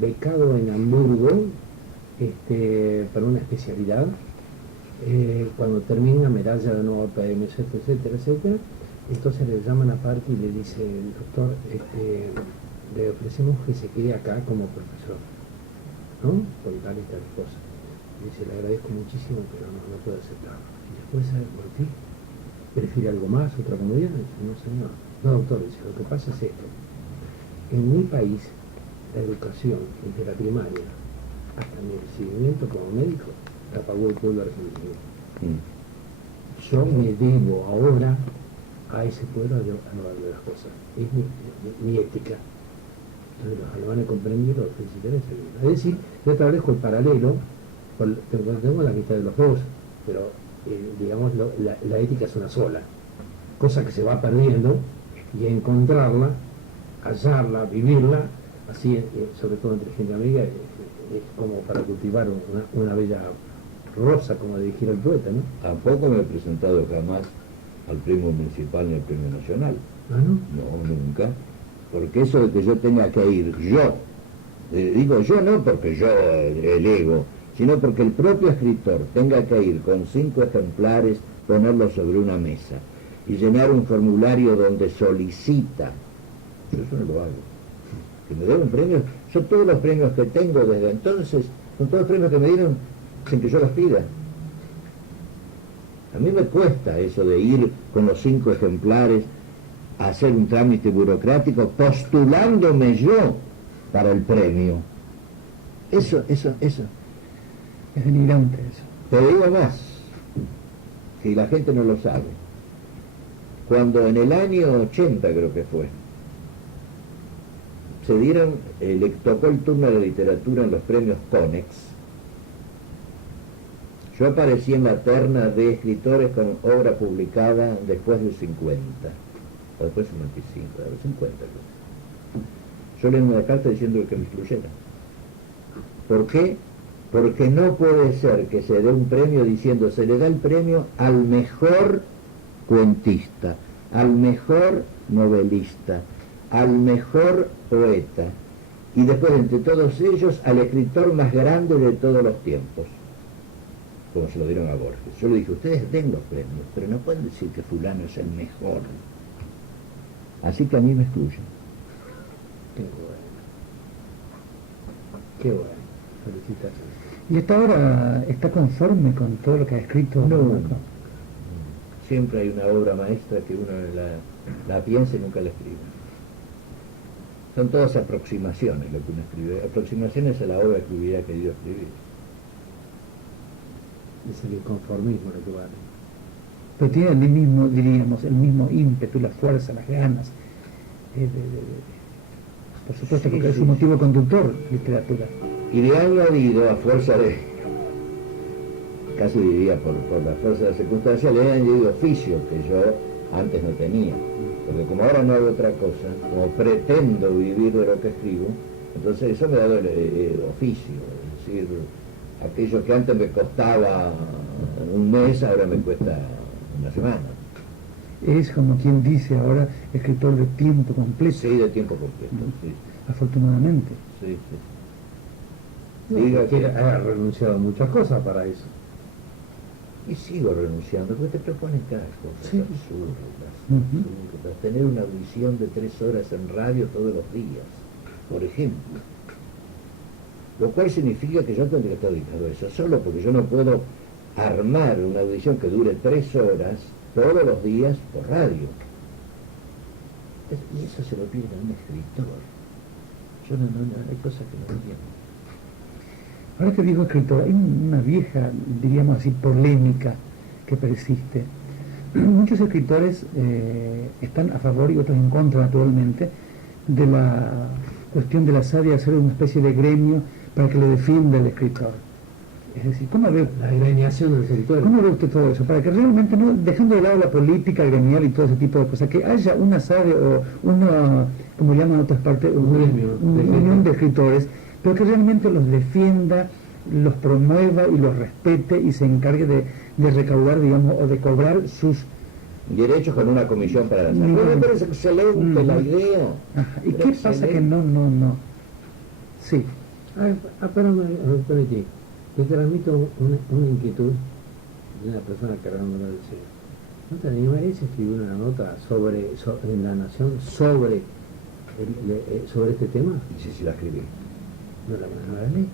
becado en Hamburgo para una especialidad, cuando termina medalla de nuevo PMZ, etcétera, entonces le llaman aparte y le dice el doctor, le ofrecemos que se quede acá como profesor, ¿no? Por tal y tal cosa. Dice, le agradezco muchísimo, pero no puedo aceptarlo. Y después, ¿sabe por qué? ¿Prefiere algo más, otra comodidad? Dice, no señor. No, doctor, dice, lo que pasa es esto. En mi país, la educación, desde la primaria hasta mi recibimiento como médico, la pagó el pueblo argentino. Yo me debo ahora a ese pueblo a no darle las cosas. Es mi ética. Entonces los alemanes comprendieron, los felicitaré. Es decir, yo establezco el paralelo, tengo la mitad de los dos, pero digamos la ética es una sola, cosa que se va perdiendo, y encontrarla, hallarla, vivirla, así sobre todo entre gente amiga, es como para cultivar una bella rosa, como le dijera el poeta, ¿no? Tampoco me he presentado jamás al premio municipal ni al premio nacional. ¿Ah, no? No, nunca. Porque eso de que yo tenga que ir, digo yo no porque yo el ego, sino porque el propio escritor tenga que ir con 5 ejemplares, ponerlos sobre una mesa y llenar un formulario donde solicita. Yo eso no lo hago. Que me den un premio, son todos los premios que tengo desde entonces, son todos los premios que me dieron sin que yo los pida. A mí me cuesta eso de ir con los 5 ejemplares a hacer un trámite burocrático postulándome yo para el premio. Eso. Es denigrante eso. Pero digo más, si la gente no lo sabe. Cuando en el año 80 creo que fue, le tocó el turno de literatura en los premios Conex, yo aparecí en la terna de escritores con obra publicada después del 50, o después del 95, de los 50 creo. Yo leí una carta diciendo que me excluyera. ¿Por qué? Porque no puede ser que se dé un premio diciendo se le da el premio al mejor cuentista, al mejor novelista, al mejor poeta, y después entre todos ellos al escritor más grande de todos los tiempos, como se lo dieron a Borges. Yo le dije, ustedes den los premios, pero no pueden decir que fulano es el mejor. Así que a mí me excluyen. Qué bueno. Qué bueno. Felicitaciones. ¿Y hasta ahora está conforme con todo lo que ha escrito? No. Siempre hay una obra maestra que uno la piensa y nunca la escribe. Son todas aproximaciones lo que uno escribe, aproximaciones a la obra que hubiera querido escribir. Es el inconformismo lo que vale. Pero tiene el mismo, diríamos, el mismo ímpetu, la fuerza, las ganas. Por supuesto, Sí, porque es sí, un sí. motivo conductor, literatura. Y le ha añadido, a fuerza de, casi diría por la fuerza de la circunstancia, le ha añadido oficio que yo antes no tenía. Porque como ahora no hago otra cosa, como pretendo vivir de lo que escribo, entonces eso me ha dado el oficio. Es decir, aquello que antes me costaba un mes, ahora me cuesta una semana. Es como quien dice ahora, escritor de tiempo completo, Sí, de tiempo completo. Sí, afortunadamente. sí, sí. No, Diga porque que- ha renunciado a muchas cosas para eso. Y sigo renunciando, porque te proponen cada cosa Sí. absurdas, Ujú. absurdas. Tener una audición de 3 horas en radio todos los días, por ejemplo. Lo cual significa que yo tendría que estar dedicado a eso solo, porque yo no puedo armar una audición que dure 3 horas todos los días por radio. Y eso se lo piden a un escritor. Yo no, hay cosas que no entiendo. Ahora que digo escritor, hay una vieja, diríamos así, polémica que persiste. Muchos escritores están a favor y otros en contra, naturalmente, de la cuestión de la SAD de hacer una especie de gremio para que le defienda el escritor. Es decir, ¿cómo ve Gremiación del escritor. ¿Cómo ve usted todo eso? Para que realmente, no dejando de lado la política gremial y todo ese tipo de cosas, que haya una SADE o una, como llaman en otras partes, Un gremio una de unión de escritores, pero que realmente los defienda, los promueva y los respete y se encargue de recaudar, digamos, o de cobrar sus... Derechos con una comisión para la SAD. No, Me parece excelente la idea. Ajá. ¿Y Pero qué pasa que excelente. no? Sí, Espérame, permití. Te transmito una inquietud de una persona que realmente lo dice. ¿No te animarías a escribir una nota en La Nación sobre este tema? Sí, la escribí. ¿No la leí?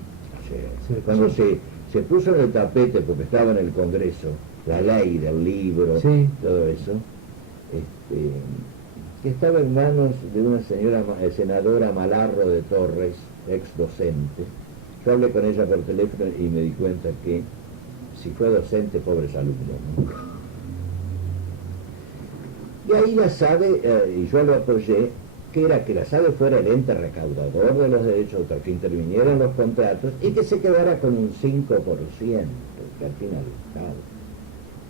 Sí. Cuando se puso en el tapete, porque estaba en el Congreso, la ley del libro, Sí. todo eso, que estaba en manos de una señora senadora Malarro de Torres, ex docente. Yo hablé con ella por teléfono y me di cuenta que si fue docente, pobres alumnos, ¿no? Y ahí la SADE, y yo lo apoyé, que era que la SADE fuera el ente recaudador de los derechos de autor, que interviniera en los contratos y que se quedara con un 5%, que al final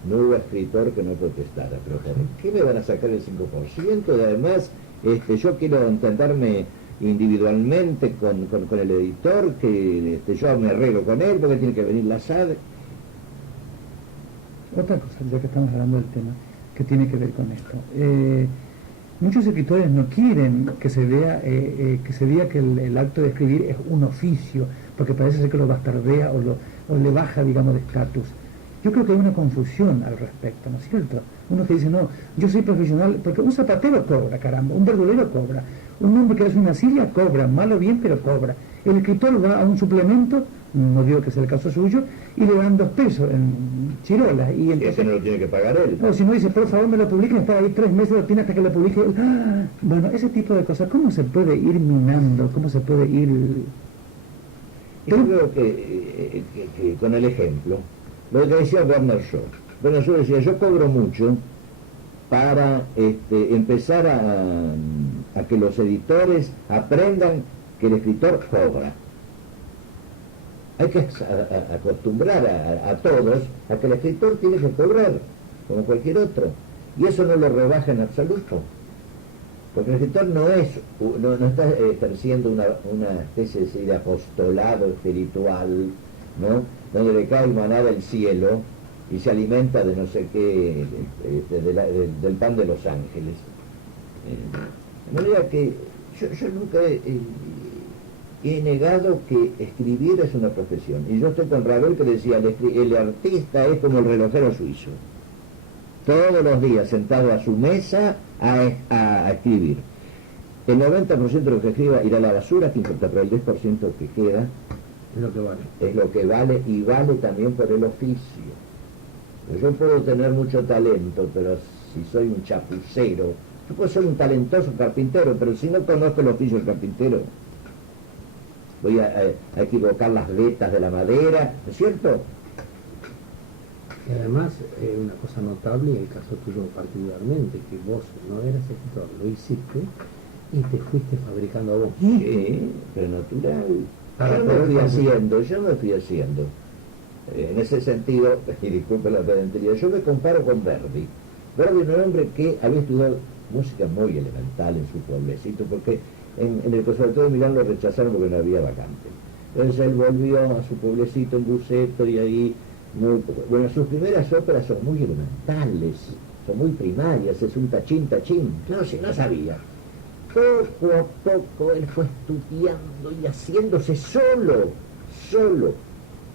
no hubo escritor que no protestara, pero ¿por qué me van a sacar el 5%? Y además, yo quiero entenderme individualmente con el editor, que yo me arreglo con él, porque tiene que venir la SADE. otra cosa, ya que estamos hablando del tema, que tiene que ver con esto. Muchos escritores no quieren que se vea que se diga que el acto de escribir es un oficio, porque parece ser que lo bastardea o le baja, digamos, de estatus. Yo creo que hay una confusión al respecto, ¿no es cierto? Uno que dice, no, yo soy profesional, porque un zapatero cobra, caramba, un verdulero cobra, un hombre que hace una silla cobra, mal o bien, pero cobra. El escritor va a un suplemento, no digo que sea el caso suyo, y le dan 2 pesos en chirolas. Y Y entonces, ese no lo tiene que pagar él. no, si no dice, por favor me lo publiquen, está ahí 3 meses, lo tiene hasta que lo publique él. ¡Ah! Bueno, ese tipo de cosas, ¿cómo se puede ir minando? ¿Cómo se puede ir...? Yo creo que con el ejemplo, lo que decía Bernard Shaw. Bernard Shaw decía, yo cobro mucho para empezar a que los editores aprendan que el escritor cobra. Hay que acostumbrar a todos a que el escritor tiene que cobrar, como cualquier otro. Y eso no lo rebaja en absoluto. Porque el escritor no está ejerciendo una especie de apostolado espiritual, ¿no? Donde le cae el maná del cielo y se alimenta de no sé qué, del pan de los ángeles. De manera que yo nunca he negado que escribir es una profesión. Y yo estoy con Ravel, que decía, el artista es como el relojero suizo. Todos los días sentado a su mesa a escribir. El 90% de lo que escriba irá a la basura, que importa, pero el 10% que queda Es lo que vale. es lo que vale, y vale también por el oficio. Yo puedo tener mucho talento, pero si soy un chapucero, yo puedo ser un talentoso carpintero, pero si no conozco el oficio del carpintero, voy a equivocar las vetas de la madera, ¿no es cierto? Y además, una cosa notable, en el caso tuyo particularmente, que vos no eras escritor, lo hiciste y te fuiste fabricando a vos. Sí, pero natural. Para Yo me poder fui fabricar. haciendo. En ese sentido, y disculpe la pedantería, yo me comparo con Verdi. Verdi era un hombre que había estudiado música muy elemental en su pueblecito, porque en el Conservatorio de Milán lo rechazaron porque no había vacante. Entonces él volvió a su pueblecito en Buceto y ahí, bueno, sus primeras óperas son muy elementales, son muy primarias, es un tachín, tachín. Claro, si no sabía. Poco a poco él fue estudiando y haciéndose solo,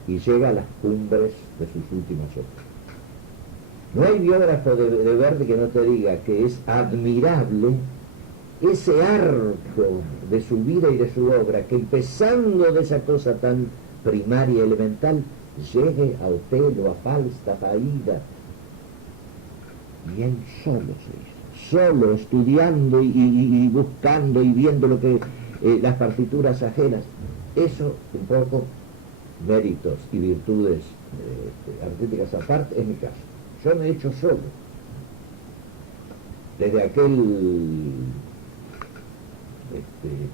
y llega a las cumbres de sus últimas obras. No hay biógrafo de Verdi que no te diga que es admirable ese arco de su vida y de su obra, que empezando de esa cosa tan primaria y elemental, llegue a Otelo, a Falstaff, a Aida, y él solo se hizo, solo estudiando y buscando y viendo lo que las partituras ajenas. Eso un poco méritos y virtudes artísticas aparte es mi caso. Yo me he hecho solo. Desde aquel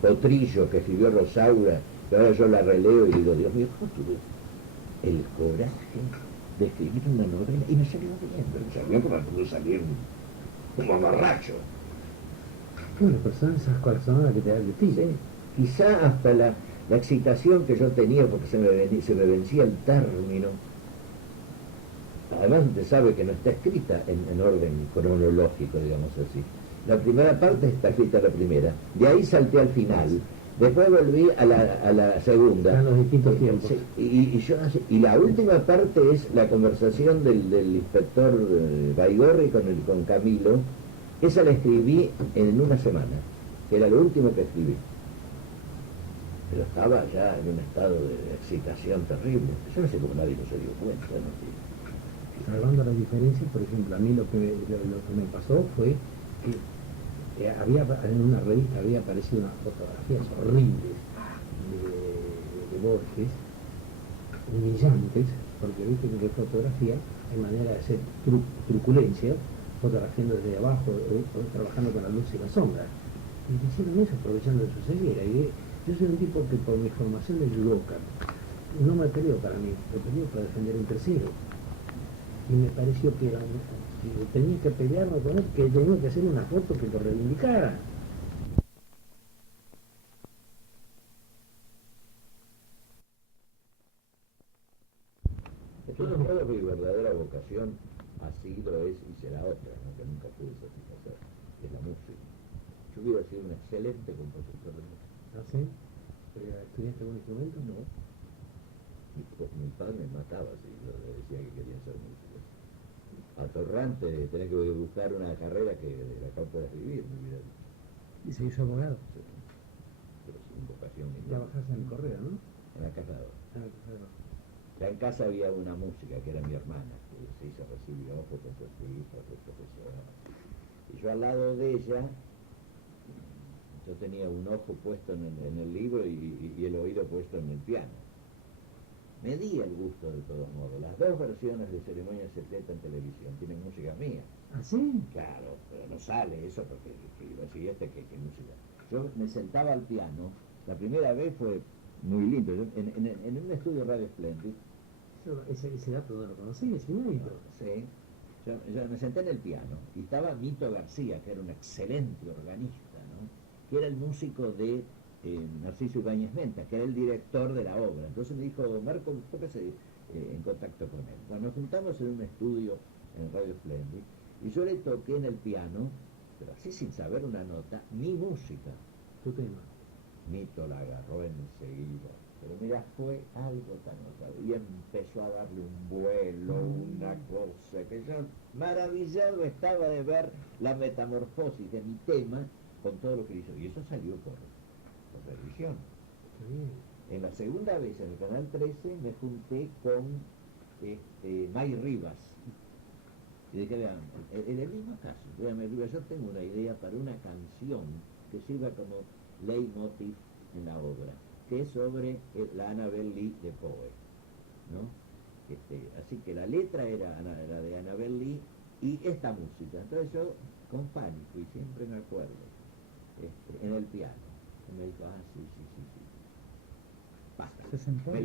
potrillo que escribió Rosaura, que ahora yo la releo y digo, Dios mío, ¿cómo tuve el coraje de escribir una novela? Y me salió bien, pero me salió como pudo salir como amarracho. Bueno, personas esas corazonadas que te dan de ti. Sí. Quizá hasta la excitación que yo tenía porque se me vencía el término. Además usted sabe que no está escrita en orden cronológico, digamos así. La primera parte está escrita la primera, de ahí salté al final, después volví a la segunda. En los distintos tiempos. Sí, y la última parte es la conversación del inspector Baigorri con Camilo. Esa la escribí en una semana, que era lo último que escribí. Pero estaba ya en un estado de excitación terrible. Yo no sé cómo nadie no se dio cuenta, ¿no? Salvando las diferencias, por ejemplo, a mí lo que me pasó fue que en una revista había aparecido unas fotografías horribles de Borges, humillantes, porque viste que de fotografía hay manera de hacer truculencia, fotografiando desde abajo, trabajando con la luz y la sombra. Y me hicieron eso aprovechando de su ceguera. Y yo soy un tipo que por mi formación de judoka no me peleó para mí, me peleó para defender un tercero. Y me pareció que tenía que pelearme con él, que tenía que hacer una foto que lo reivindicara. De todos modos, mi verdadera vocación ha sido, es y será otra, ¿no? Que nunca pude satisfacer, es la música. Yo hubiera sido un excelente compositor de música. ¿Ah, sí? ¿Estudiaste algún instrumento? No. Mi padre me mataba si yo le decía que quería ser músico. Atorrante, tenés que buscar una carrera que de la cual puedas vivir, me hubiera dicho. Y se hizo abogado. Sí. Pero sin vocación ni Trabajaste en el correo, ¿no? En la casa. En el correo. Ya en casa había una música que era mi hermana, que se recibió, fue concertista, fue profesora. Y yo al lado de ella, yo tenía un ojo puesto en el libro y el oído puesto en el piano. Me di el gusto de todos modos. Las dos versiones de Ceremonia Secreta en televisión tienen música mía. ¿Ah, sí? Claro, pero no sale eso porque iba a decir ¿qué música? Yo me sentaba al piano, la primera vez fue muy lindo. Yo, en un estudio Radio Splendid, Ese dato no lo conocí, es inédito. sí, yo me senté en el piano y estaba Mito García, que era un excelente organista, ¿no? Que era el músico de Narciso Ibáñez Menta, que era el director de la obra. Entonces me dijo, Marco, póngase en contacto con él. Bueno, nos juntamos en un estudio en Radio Splendid y yo le toqué en el piano, pero así sin saber una nota, mi música. Tu tema. Mito la agarró enseguida. Pero mira, fue algo tan notable. Y empezó a darle un vuelo, una cosa que yo maravillado estaba de ver la metamorfosis de mi tema con todo lo que hizo. Y eso salió por televisión. En la segunda vez, en el Canal 13, me junté con May Rivas. Y dije, vean, en el mismo caso, vean, yo tengo una idea para una canción que sirva como leitmotiv en la obra, que es sobre la Annabel Lee de Poe, ¿no? Así que la letra era la de Annabel Lee y esta música. Entonces yo, con pánico, y siempre me acuerdo, en el piano, y me dijo, sí, sí, sí, sí. Basta. Se sentó. Me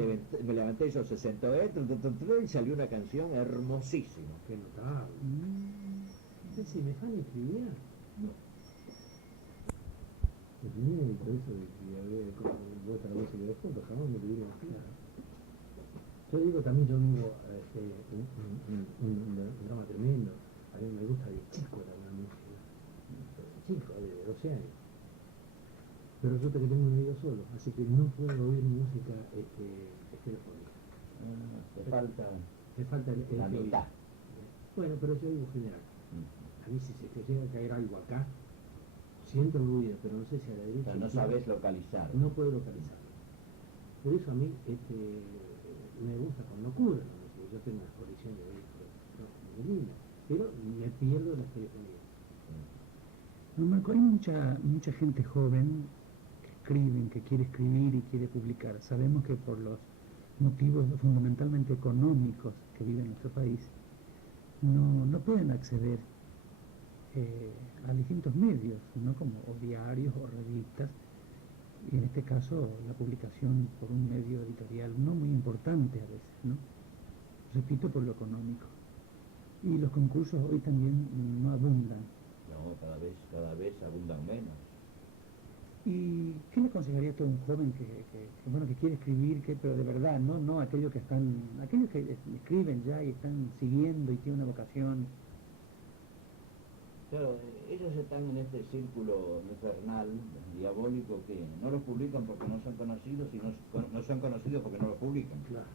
levanté, yo se sentó él, y salió una canción hermosísima. Qué notable. Decime, ¿Fanny escribía? No. Escribía y por eso de que había vos la música de fondo, jamás me tuvieron claro. Yo digo también, yo vivo un drama tremendo. A mí me gusta de chico la música. Chico, de 12 años. Pero resulta que tengo un oído solo, así que no puedo oír música estereofónica. Te falta la mitad. Bueno, pero yo digo general. A mí si se te llega a caer algo acá, siento el ruido, pero no sé si a la derecha... Pero no sabes localizar. No puedo localizarlo. Por eso a mí me gusta cuando ocurre, ¿no? Yo tengo una colección de discos, muy linda, pero me pierdo la estereofonía. No, Marco, hay mucha gente joven que escriben, que quiere escribir y quiere publicar. Sabemos que por los motivos fundamentalmente económicos que vive nuestro país, no pueden acceder a distintos medios, ¿no? Como o diarios o revistas, y en este caso la publicación por un medio editorial no muy importante a veces, ¿no? Repito, por lo económico. Y los concursos hoy también no abundan. No, cada vez abundan menos. ¿Y qué le aconsejaría a un joven que quiere escribir, pero de verdad, no aquellos que escriben ya y están siguiendo y tienen una vocación? Claro, ellos están en este círculo infernal, diabólico, que no los publican porque no son conocidos y no son conocidos porque no los publican. Claro.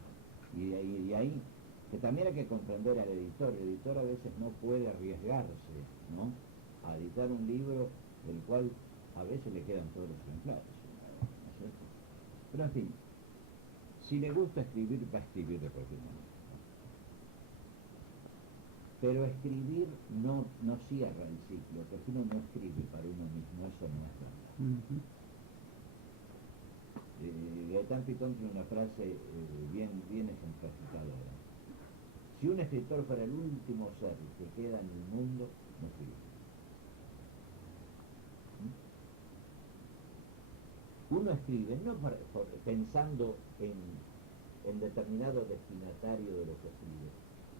Y ahí que también hay que comprender al editor. El editor a veces no puede arriesgarse, ¿no?, a editar un libro del cual a veces le quedan todos los ejemplares, ¿no es cierto? Pero en fin, si le gusta escribir, va a escribir de cualquier manera. Pero escribir no cierra el ciclo, porque uno no escribe para uno mismo, eso no es verdad. Gaetán Pitón tiene una frase bien ejemplificadora. Si un escritor fuera el último ser que queda en el mundo, no escribe. Uno escribe no pensando en determinado destinatario de lo que escribe,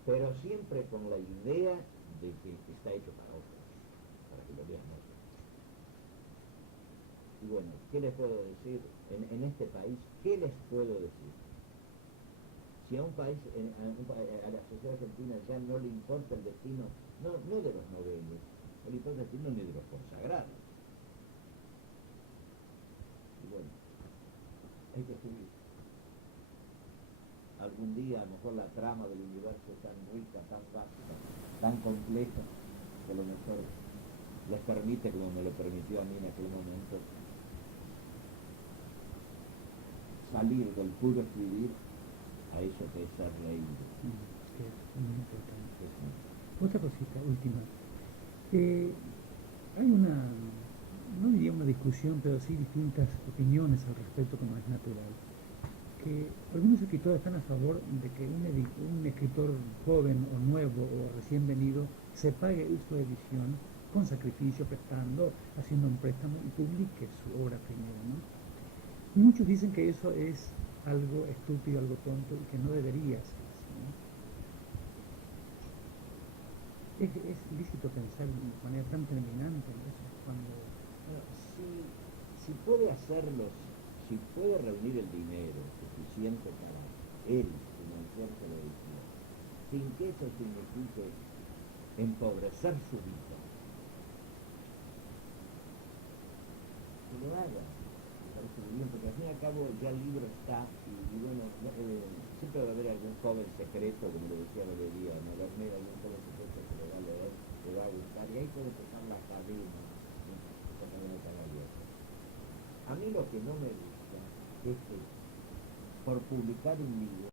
pero siempre con la idea de que está hecho para otros, para que lo vean otros. Y bueno, ¿qué les puedo decir en este país? ¿Qué les puedo decir? Si a un país, a la sociedad argentina ya no le importa el destino, no de los noveles, no le importa el destino ni de los consagrados. Y bueno, hay que escribir. Algún día a lo mejor la trama del universo es tan rica, tan vasta, tan compleja, que a lo mejor les permite, como me lo permitió a mí en aquel momento, salir del puro escribir a eso que es ser leído. Sí, es muy importante. Otra cosita, última. Hay no diría una discusión, pero sí distintas opiniones al respecto, como es natural. Que algunos escritores están a favor de que un escritor joven o nuevo o recién venido se pague su edición con sacrificio, prestando, haciendo un préstamo y publique su obra primero, ¿no? Y muchos dicen que eso es algo estúpido, algo tonto y que no debería ser así, ¿no? Es lícito pensar de manera tan terminante, ¿no? Bueno, si puede hacerlos, si puede reunir el dinero suficiente para él financiarse la edición, sin que eso signifique empobrecer su vida, que lo haga. Me parece muy bien, porque al fin y al cabo ya el libro está, y bueno, siempre va a haber algún joven secreto, como lo decía la Galería, ¿no? Algún joven secreto que le va a leer, le va a gustar, y ahí puede empezar la cadena, ¿no? La cadena tan abierta. A mí lo que no me gusta es que por publicar un libro